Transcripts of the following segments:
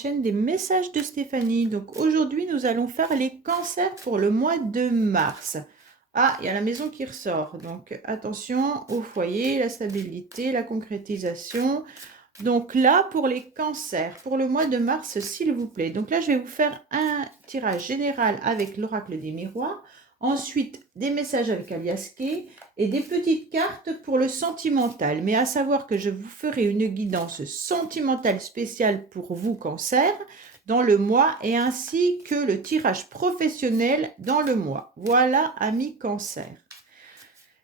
chaîne des messages de Stéphanie. Donc aujourd'hui, nous allons faire les cancers pour le mois de mars. Ah, il y a la maison qui ressort. Donc attention au foyer, la stabilité, la concrétisation. Donc là, pour les cancers, pour le mois de mars, s'il vous plaît. Donc là, je vais vous faire un tirage général avec l'oracle des miroirs. Ensuite, des messages avec Aliasqué et des petites cartes pour le sentimental. Mais à savoir que je vous ferai une guidance sentimentale spéciale pour vous, cancer, dans le mois et ainsi que le tirage professionnel dans le mois. Voilà, amis cancer.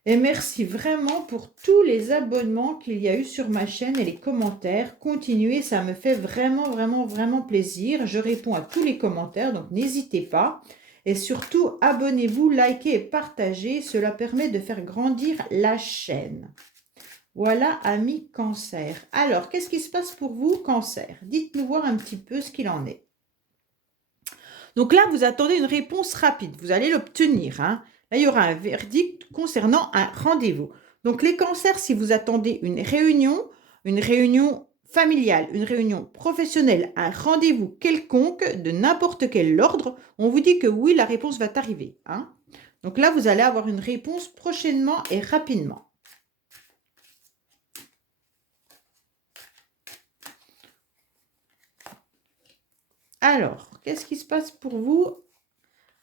Et merci vraiment pour tous les abonnements qu'il y a eu sur ma chaîne et les commentaires. Continuez, ça me fait vraiment plaisir. Je réponds à tous les commentaires, donc n'hésitez pas. Et surtout, abonnez-vous, likez et partagez. Cela permet de faire grandir la chaîne. Voilà, amis cancer. Alors, qu'est-ce qui se passe pour vous, cancer? Dites-nous voir un petit peu ce qu'il en est. Donc là, vous attendez une réponse rapide. Vous allez l'obtenir, hein. Là, il y aura un verdict concernant un rendez-vous. Donc, les cancers, si vous attendez une réunion familiale, une réunion professionnelle, un rendez-vous quelconque de n'importe quel ordre, on vous dit que oui, la réponse va arriver, hein. Donc là, vous allez avoir une réponse prochainement et rapidement. Alors, qu'est-ce qui se passe pour vous,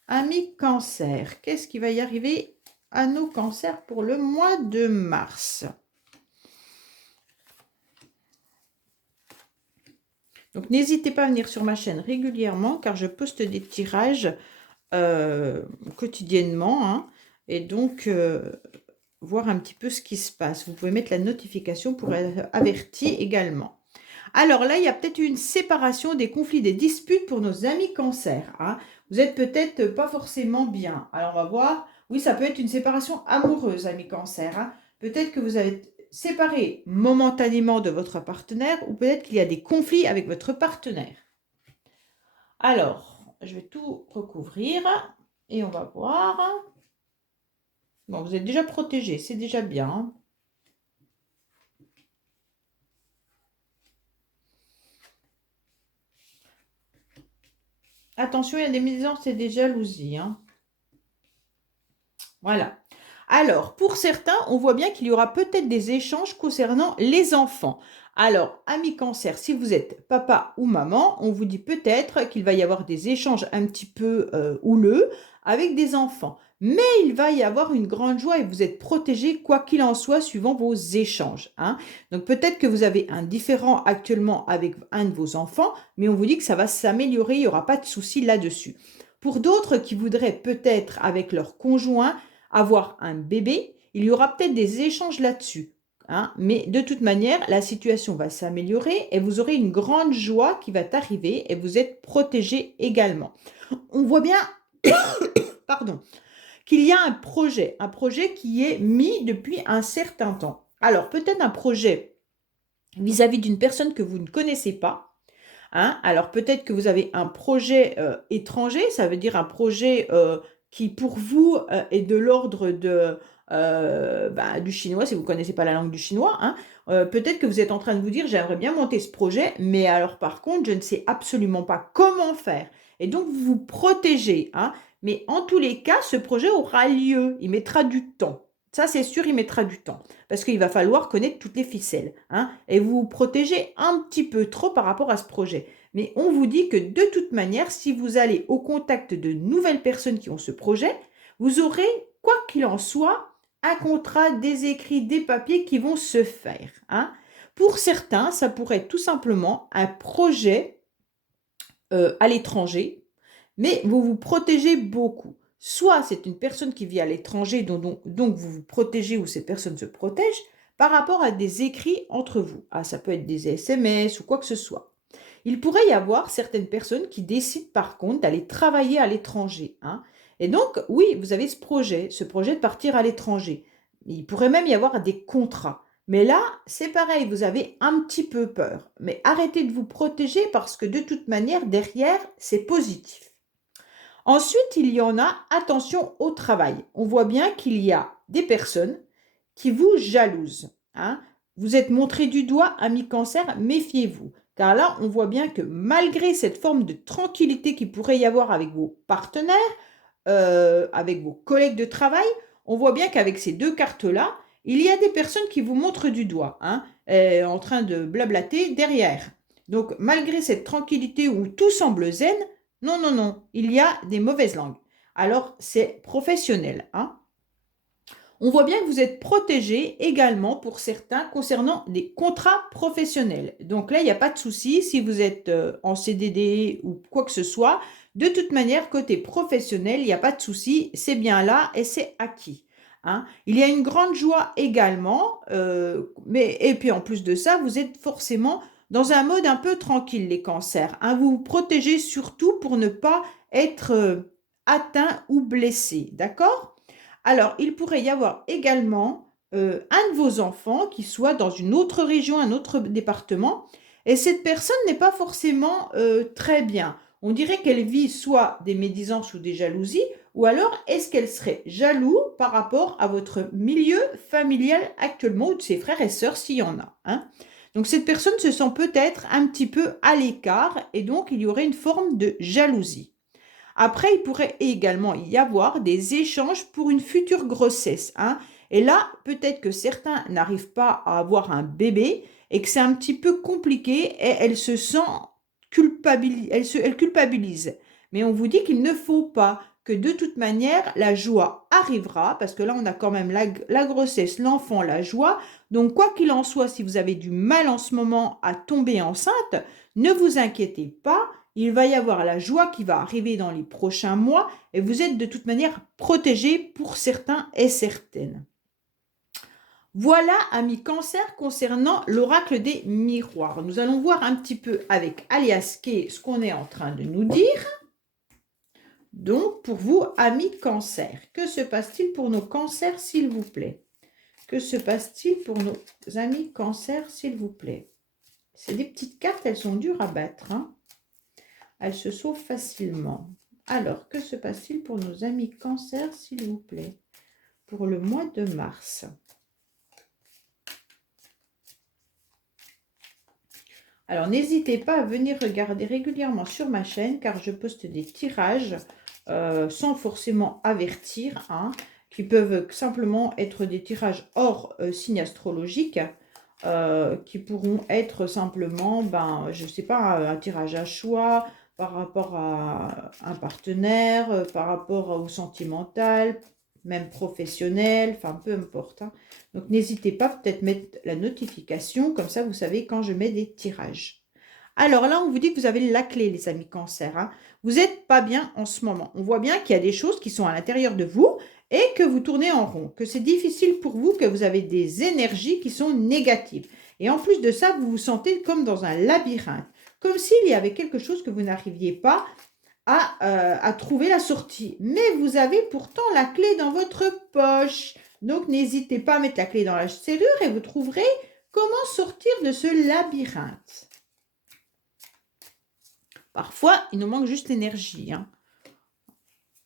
amis cancer? Qu'est-ce qui va y arriver à nos cancers pour le mois de mars? Donc, n'hésitez pas à venir sur ma chaîne régulièrement car je poste des tirages quotidiennement, hein, et donc voir un petit peu ce qui se passe. Vous pouvez mettre la notification pour être averti également. Alors là, il y a peut-être une séparation, des conflits, des disputes pour nos amis cancer, hein. Vous êtes peut-être pas forcément bien. Alors, on va voir. Oui, ça peut être une séparation amoureuse, amis cancer, hein. Peut-être que vous avez séparé momentanément de votre partenaire ou peut-être qu'il y a des conflits avec votre partenaire. Alors, je vais tout recouvrir et on va voir. Bon, vous êtes déjà protégé, c'est déjà bien, hein. Attention, il y a des médisances et des jalousies, hein. Voilà. Alors, pour certains, on voit bien qu'il y aura peut-être des échanges concernant les enfants. Alors, amis cancer, si vous êtes papa ou maman, on vous dit peut-être qu'il va y avoir des échanges un petit peu houleux avec des enfants. Mais il va y avoir une grande joie et vous êtes protégé quoi qu'il en soit suivant vos échanges, hein. Donc, peut-être que vous avez un différend actuellement avec un de vos enfants, mais on vous dit que ça va s'améliorer, il n'y aura pas de souci là-dessus. Pour d'autres qui voudraient peut-être avec leur conjoint avoir un bébé, il y aura peut-être des échanges là-dessus, hein, mais de toute manière, la situation va s'améliorer et vous aurez une grande joie qui va arriver et vous êtes protégé également. On voit bien, pardon, qu'il y a un projet qui est mis depuis un certain temps. Alors, peut-être un projet vis-à-vis d'une personne que vous ne connaissez pas, hein. Alors, peut-être que vous avez un projet étranger, ça veut dire un projet qui pour vous est de l'ordre du chinois, si vous ne connaissez pas la langue du chinois, hein. Peut-être que vous êtes en train de vous dire, j'aimerais bien monter ce projet, mais alors par contre, je ne sais absolument pas comment faire. Et donc, vous vous protégez, hein. Mais en tous les cas, ce projet aura lieu, il mettra du temps. Ça, c'est sûr, il mettra du temps. Parce qu'il va falloir connaître toutes les ficelles, hein. Et vous vous protégez un petit peu trop par rapport à ce projet. Mais on vous dit que de toute manière, si vous allez au contact de nouvelles personnes qui ont ce projet, vous aurez, quoi qu'il en soit, un contrat, des écrits, des papiers qui vont se faire, hein. Pour certains, ça pourrait être tout simplement un projet à l'étranger, mais vous vous protégez beaucoup. Soit c'est une personne qui vit à l'étranger, donc vous vous protégez ou cette personne se protège par rapport à des écrits entre vous. Ah, ça peut être des SMS ou quoi que ce soit. Il pourrait y avoir certaines personnes qui décident par contre d'aller travailler à l'étranger, hein. Et donc, oui, vous avez ce projet de partir à l'étranger. Il pourrait même y avoir des contrats. Mais là, c'est pareil, vous avez un petit peu peur. Mais arrêtez de vous protéger parce que de toute manière, derrière, c'est positif. Ensuite, il y en a, attention au travail. On voit bien qu'il y a des personnes qui vous jalousent, hein. Vous êtes montré du doigt, ami cancer, méfiez-vous. car là, on voit bien que malgré cette forme de tranquillité qu'il pourrait y avoir avec vos partenaires, avec vos collègues de travail, on voit bien qu'avec ces deux cartes-là, il y a des personnes qui vous montrent du doigt, hein, en train de blablater derrière. Donc, malgré cette tranquillité où tout semble zen, non, non, non, il y a des mauvaises langues. Alors, c'est professionnel, hein. On voit bien que vous êtes protégé également pour certains concernant des contrats professionnels. Donc là, il n'y a pas de souci si vous êtes en CDD ou quoi que ce soit. De toute manière, côté professionnel, il n'y a pas de souci, c'est bien là et c'est acquis, hein. Il y a une grande joie également, et puis en plus de ça, vous êtes forcément dans un mode un peu tranquille, les cancers, hein. Vous vous protégez surtout pour ne pas être atteint ou blessé, d'accord? Alors, il pourrait y avoir également un de vos enfants qui soit dans une autre région, un autre département, et cette personne n'est pas forcément très bien. On dirait qu'elle vit soit des médisances ou des jalousies, ou alors est-ce qu'elle serait jaloux par rapport à votre milieu familial actuellement, ou de ses frères et sœurs s'il y en a, hein. Donc cette personne se sent peut-être un petit peu à l'écart, et donc il y aurait une forme de jalousie. Après, il pourrait également y avoir des échanges pour une future grossesse, hein. Et là, peut-être que certains n'arrivent pas à avoir un bébé et que c'est un petit peu compliqué et elle se sent culpabilise, elle culpabilise. Mais on vous dit qu'il ne faut pas, que de toute manière, la joie arrivera, parce que là, on a quand même la grossesse, l'enfant, la joie. Donc, quoi qu'il en soit, si vous avez du mal en ce moment à tomber enceinte, ne vous inquiétez pas, il va y avoir la joie qui va arriver dans les prochains mois et vous êtes de toute manière protégés pour certains et certaines. Voilà, amis Cancer, concernant l'oracle des miroirs. Nous allons voir un petit peu avec Alias Kay ce qu'on est en train de nous dire. Donc, pour vous, amis Cancer, que se passe-t-il pour nos cancers, s'il vous plaît? Que se passe-t-il pour nos amis Cancer, s'il vous plaît? C'est des petites cartes, elles sont dures à battre, hein. Elle se sauve facilement. Alors, que se passe-t-il pour nos amis Cancer, s'il vous plaît, pour le mois de mars? Alors, n'hésitez pas à venir regarder régulièrement sur ma chaîne, car je poste des tirages sans forcément avertir, hein, qui peuvent simplement être des tirages hors signe astrologique, qui pourront être simplement, je ne sais pas, un tirage à choix, par rapport à un partenaire, par rapport au sentimental, même professionnel, enfin peu importe, hein. Donc n'hésitez pas peut-être mettre la notification, comme ça vous savez quand je mets des tirages. Alors là, on vous dit que vous avez la clé, les amis Cancer, hein. Vous n'êtes pas bien en ce moment. On voit bien qu'il y a des choses qui sont à l'intérieur de vous et que vous tournez en rond, que c'est difficile pour vous, que vous avez des énergies qui sont négatives. Et en plus de ça, vous vous sentez comme dans un labyrinthe, comme s'il y avait quelque chose que vous n'arriviez pas à trouver la sortie. Mais vous avez pourtant la clé dans votre poche. Donc, n'hésitez pas à mettre la clé dans la serrure et vous trouverez comment sortir de ce labyrinthe. Parfois, il nous manque juste l'énergie, hein.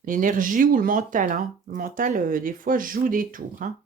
L'énergie ou le mental, hein. Le mental, des fois, joue des tours, hein.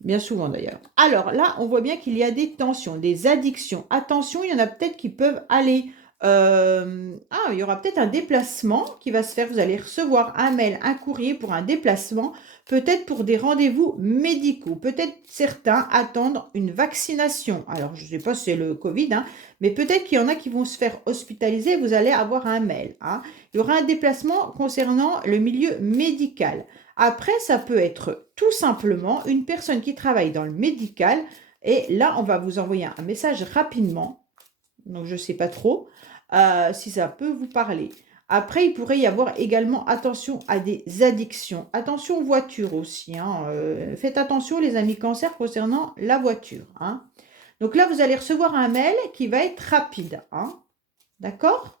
Bien souvent d'ailleurs. Alors là, on voit bien qu'il y a des tensions, des addictions. Attention, il y en a peut-être qui peuvent aller... il y aura peut-être un déplacement qui va se faire. Vous allez recevoir un mail, un courrier pour un déplacement, peut-être pour des rendez-vous médicaux. Peut-être certains attendent une vaccination. Alors, je ne sais pas si c'est le Covid, hein, mais peut-être qu'il y en a qui vont se faire hospitaliser. Vous allez avoir un mail, hein. Il y aura un déplacement concernant le milieu médical. Après, ça peut être tout simplement une personne qui travaille dans le médical. Et là, on va vous envoyer un message rapidement. Donc, je ne sais pas trop si ça peut vous parler. Après, il pourrait y avoir également attention à des addictions. Attention aux voitures aussi, hein. Faites attention, les amis Cancer, concernant la voiture, hein. Donc là, vous allez recevoir un mail qui va être rapide, hein. D'accord?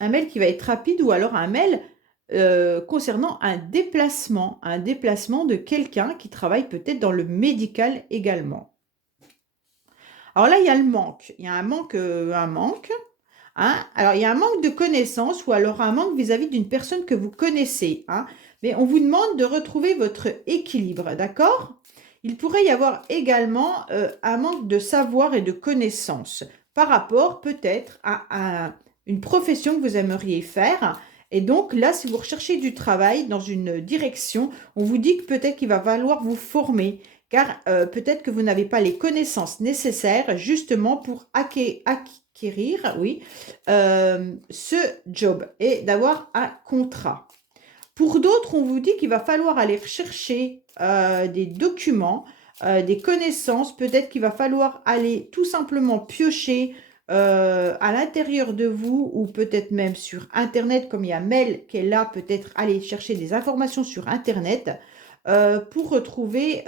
Un mail qui va être rapide ou alors un mail concernant un déplacement de quelqu'un qui travaille peut-être dans le médical également. Alors là, il y a le manque. Il y a un manque, hein. Alors, il y a un manque de connaissances ou alors un manque vis-à-vis d'une personne que vous connaissez, hein. Mais on vous demande de retrouver votre équilibre, d'accord? Il pourrait y avoir également un manque de savoir et de connaissances par rapport peut-être à une profession que vous aimeriez faire. Et donc là, si vous recherchez du travail dans une direction, on vous dit que peut-être qu'il va falloir vous former, car peut-être que vous n'avez pas les connaissances nécessaires justement pour acquérir, oui, ce job et d'avoir un contrat. Pour d'autres, on vous dit qu'il va falloir aller rechercher des documents, des connaissances. Peut-être qu'il va falloir aller tout simplement piocher à l'intérieur de vous ou peut-être même sur Internet, comme il y a Mel qui est là, peut-être aller chercher des informations sur Internet pour retrouver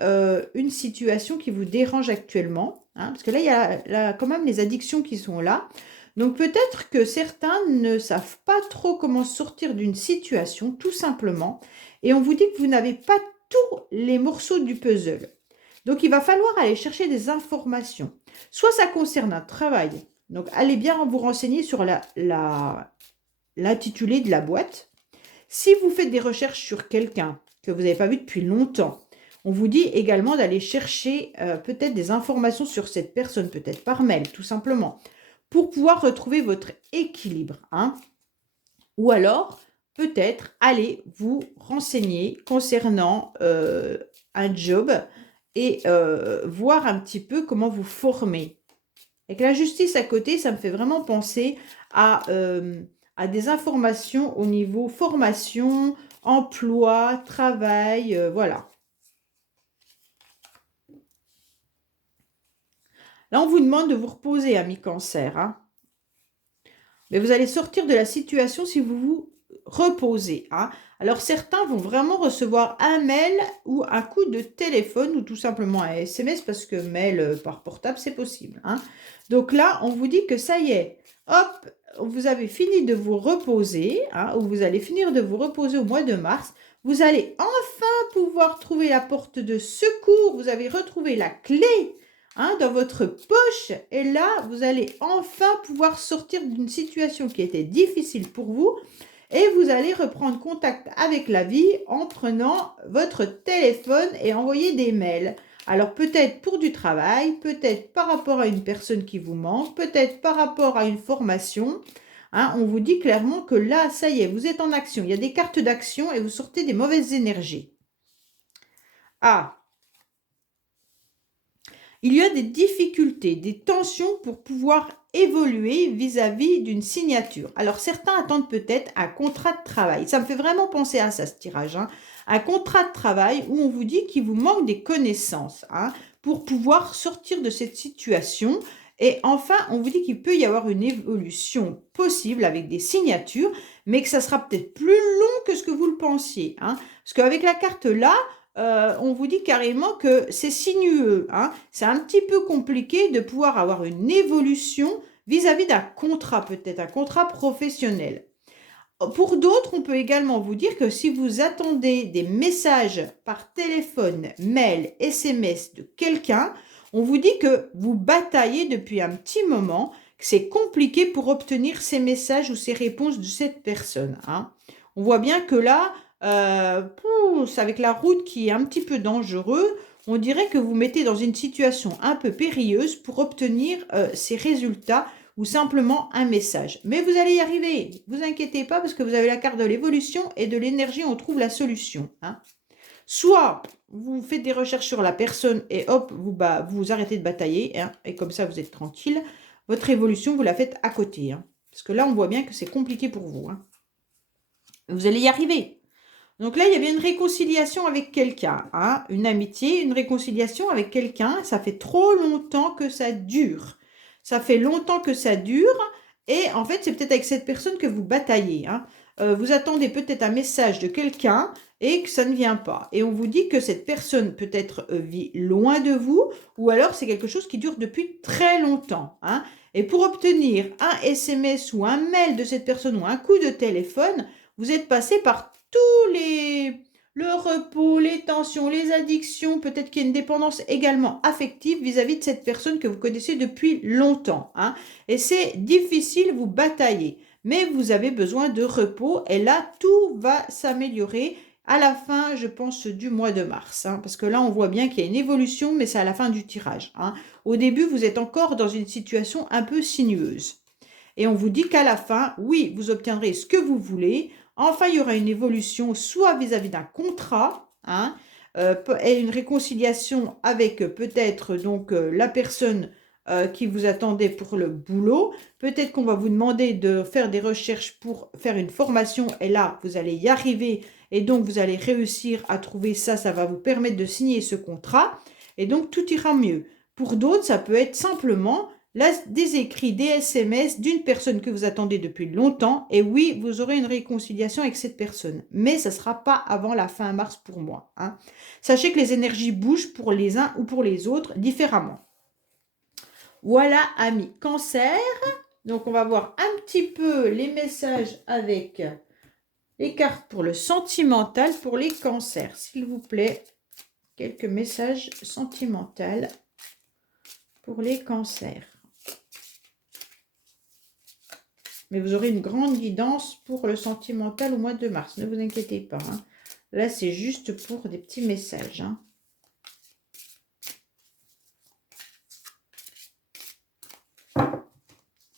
une situation qui vous dérange actuellement, hein, parce que là, il y a quand même les addictions qui sont là. Donc peut-être que certains ne savent pas trop comment sortir d'une situation, tout simplement, et on vous dit que vous n'avez pas tous les morceaux du puzzle. Donc il va falloir aller chercher des informations. Soit ça concerne un travail, donc allez bien vous renseigner sur l'intitulé de la boîte. Si vous faites des recherches sur quelqu'un que vous n'avez pas vu depuis longtemps, on vous dit également d'aller chercher peut-être des informations sur cette personne, peut-être par mail, tout simplement, pour pouvoir retrouver votre équilibre. Hein. Ou alors, peut-être, aller vous renseigner concernant un job et voir un petit peu comment vous former. Avec la justice à côté, ça me fait vraiment penser à des informations au niveau formation, emploi, travail, voilà. Là, on vous demande de vous reposer, ami Cancer. Hein. Mais vous allez sortir de la situation si vous vous reposez. Hein. Alors, certains vont vraiment recevoir un mail ou un coup de téléphone ou tout simplement un SMS parce que mail par portable, c'est possible. Hein. Donc là, on vous dit que ça y est, hop, vous avez fini de vous reposer, hein, ou vous allez finir de vous reposer au mois de mars. Vous allez enfin pouvoir trouver la porte de secours. Vous avez retrouvé la clé dans votre poche. Et là, vous allez enfin pouvoir sortir d'une situation qui était difficile pour vous. Et vous allez reprendre contact avec la vie en prenant votre téléphone et envoyer des mails. Alors peut-être pour du travail, peut-être par rapport à une personne qui vous manque, peut-être par rapport à une formation. Hein, on vous dit clairement que là, ça y est, vous êtes en action. Il y a des cartes d'action et vous sortez des mauvaises énergies. Ah, il y a des difficultés, des tensions pour pouvoir évoluer vis-à-vis d'une signature. Alors, certains attendent peut-être un contrat de travail. Ça me fait vraiment penser à ça, ce tirage. Hein. Un contrat de travail où on vous dit qu'il vous manque des connaissances pour pouvoir sortir de cette situation. Et enfin, on vous dit qu'il peut y avoir une évolution possible avec des signatures, mais que ça sera peut-être plus long que ce que vous le pensiez. Hein. Parce qu'avec la carte là, on vous dit carrément que c'est sinueux. Hein. C'est un petit peu compliqué de pouvoir avoir une évolution vis-à-vis d'un contrat, peut-être un contrat professionnel. Pour d'autres, on peut également vous dire que si vous attendez des messages par téléphone, mail, SMS de quelqu'un, on vous dit que vous bataillez depuis un petit moment, que c'est compliqué pour obtenir ces messages ou ces réponses de cette personne. Hein. On voit bien que là, avec la route qui est un petit peu dangereux, on dirait que vous mettez dans une situation un peu périlleuse pour obtenir ces résultats ou simplement un message. Mais vous allez y arriver, ne vous inquiétez pas parce que vous avez la carte de l'évolution et de l'énergie, on trouve la solution. Hein. Soit vous faites des recherches sur la personne et hop, vous arrêtez de batailler hein, et comme ça vous êtes tranquille. Votre évolution, vous la faites à côté. Hein, parce que là, on voit bien que c'est compliqué pour vous. Hein. Vous allez y arriver. Donc là, il y a bien une réconciliation avec quelqu'un, hein, une amitié, une réconciliation avec quelqu'un. Ça fait trop longtemps que ça dure. Ça fait longtemps que ça dure. Et en fait, c'est peut-être avec cette personne que vous bataillez. Hein. Vous attendez peut-être un message de quelqu'un et que ça ne vient pas. Et on vous dit que cette personne peut-être vit loin de vous ou alors c'est quelque chose qui dure depuis très longtemps. Hein. Et pour obtenir un SMS ou un mail de cette personne ou un coup de téléphone, vous êtes passé par tous le repos, les tensions, les addictions, peut-être qu'il y a une dépendance également affective vis-à-vis de cette personne que vous connaissez depuis longtemps. Hein. Et c'est difficile, vous bataillez, mais vous avez besoin de repos et là, tout va s'améliorer à la fin, je pense, du mois de mars, hein, parce que là, on voit bien qu'il y a une évolution, mais c'est à la fin du tirage, hein. Au début, vous êtes encore dans une situation un peu sinueuse. Et on vous dit qu'à la fin, oui, vous obtiendrez ce que vous voulez. Enfin, il y aura une évolution, soit vis-à-vis d'un contrat, hein, et une réconciliation avec peut-être donc la personne qui vous attendait pour le boulot. Peut-être qu'on va vous demander de faire des recherches pour faire une formation et là, vous allez y arriver et donc vous allez réussir à trouver ça. Ça va vous permettre de signer ce contrat et donc tout ira mieux. Pour d'autres, ça peut être simplement là, des écrits, des SMS d'une personne que vous attendez depuis longtemps. Et oui, vous aurez une réconciliation avec cette personne. Mais ça ne sera pas avant la fin mars pour moi, hein. Sachez que les énergies bougent pour les uns ou pour les autres différemment. Voilà, amis Cancer. Donc, on va voir un petit peu les messages avec les cartes pour le sentimental pour les cancers. S'il vous plaît, quelques messages sentimentaux pour les cancers. Mais vous aurez une grande guidance pour le sentimental au mois de mars. Ne vous inquiétez pas, hein. Là, c'est juste pour des petits messages, hein.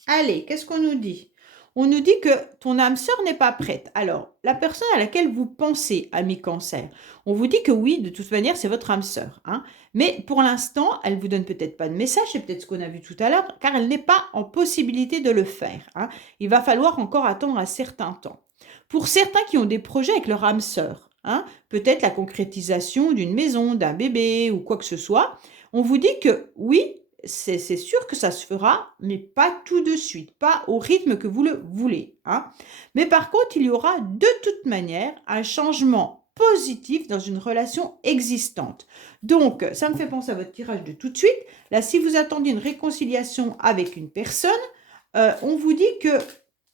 Allez, qu'est-ce qu'on nous dit? On nous dit que ton âme sœur n'est pas prête. Alors, la personne à laquelle vous pensez, ami Cancer, on vous dit que oui, de toute manière, c'est votre âme sœur, hein. Mais pour l'instant, elle ne vous donne peut-être pas de message, c'est peut-être ce qu'on a vu tout à l'heure, car elle n'est pas en possibilité de le faire, hein. Il va falloir encore attendre un certain temps. Pour certains qui ont des projets avec leur âme sœur, hein, peut-être la concrétisation d'une maison, d'un bébé ou quoi que ce soit, on vous dit que oui, c'est sûr que ça se fera, mais pas tout de suite, pas au rythme que vous le voulez, hein. Mais par contre, il y aura de toute manière un changement positif dans une relation existante. Donc, ça me fait penser à votre tirage de tout de suite. Là, si vous attendiez une réconciliation avec une personne, on vous dit que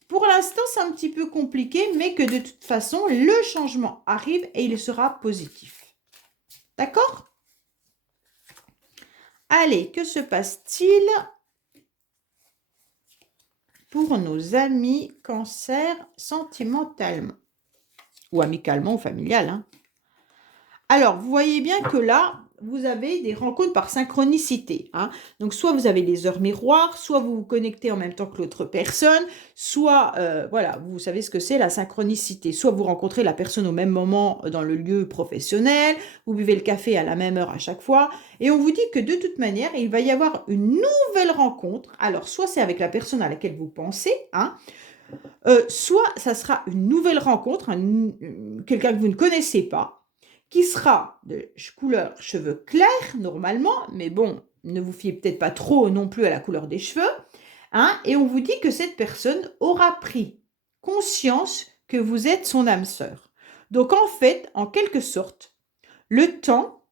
pour l'instant, c'est un petit peu compliqué, mais que de toute façon, le changement arrive et il sera positif. D'accord ? Allez, que se passe-t-il pour nos amis Cancer sentimentalement ou amicalement ou familial, hein. Alors, vous voyez bien que là, vous avez des rencontres par synchronicité, hein. Donc, soit vous avez des heures miroirs, soit vous vous connectez en même temps que l'autre personne, soit, voilà, vous savez ce que c'est la synchronicité. Soit vous rencontrez la personne au même moment dans le lieu professionnel, vous buvez le café à la même heure à chaque fois, et on vous dit que de toute manière, il va y avoir une nouvelle rencontre. Alors, soit c'est avec la personne à laquelle vous pensez, hein, soit ça sera une nouvelle rencontre, quelqu'un que vous ne connaissez pas, qui sera de couleur cheveux clairs, normalement, mais bon, ne vous fiez peut-être pas trop non plus à la couleur des cheveux, hein, et on vous dit que cette personne aura pris conscience que vous êtes son âme sœur. Donc, en fait, en quelque sorte, le temps,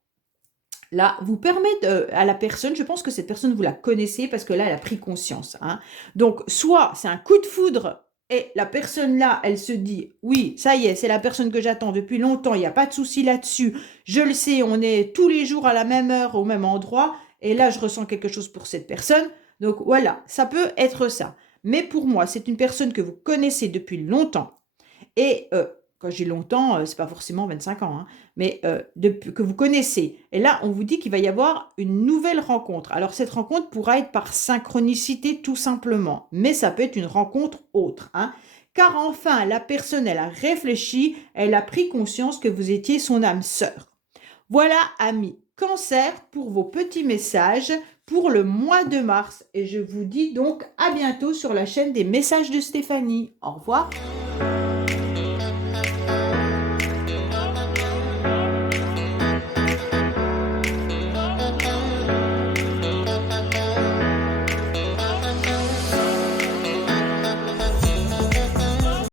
là, vous permet à la personne, je pense que cette personne, vous la connaissez parce que là, elle a pris conscience, hein. Donc, soit c'est un coup de foudre et la personne là, elle se dit, oui, ça y est, c'est la personne que j'attends depuis longtemps, il n'y a pas de souci là-dessus, je le sais, on est tous les jours à la même heure, au même endroit, et là, je ressens quelque chose pour cette personne. Donc voilà, ça peut être ça. Mais pour moi, c'est une personne que vous connaissez depuis longtemps. Et quand j'ai longtemps, c'est pas forcément 25 ans, hein, mais que vous connaissez. Et là, on vous dit qu'il va y avoir une nouvelle rencontre. Alors, cette rencontre pourra être par synchronicité tout simplement, mais ça peut être une rencontre autre, hein. Car enfin, la personne, elle a réfléchi, elle a pris conscience que vous étiez son âme sœur. Voilà, amis Cancer, pour vos petits messages pour le mois de mars. Et je vous dis donc à bientôt sur la chaîne des messages de Stéphanie. Au revoir.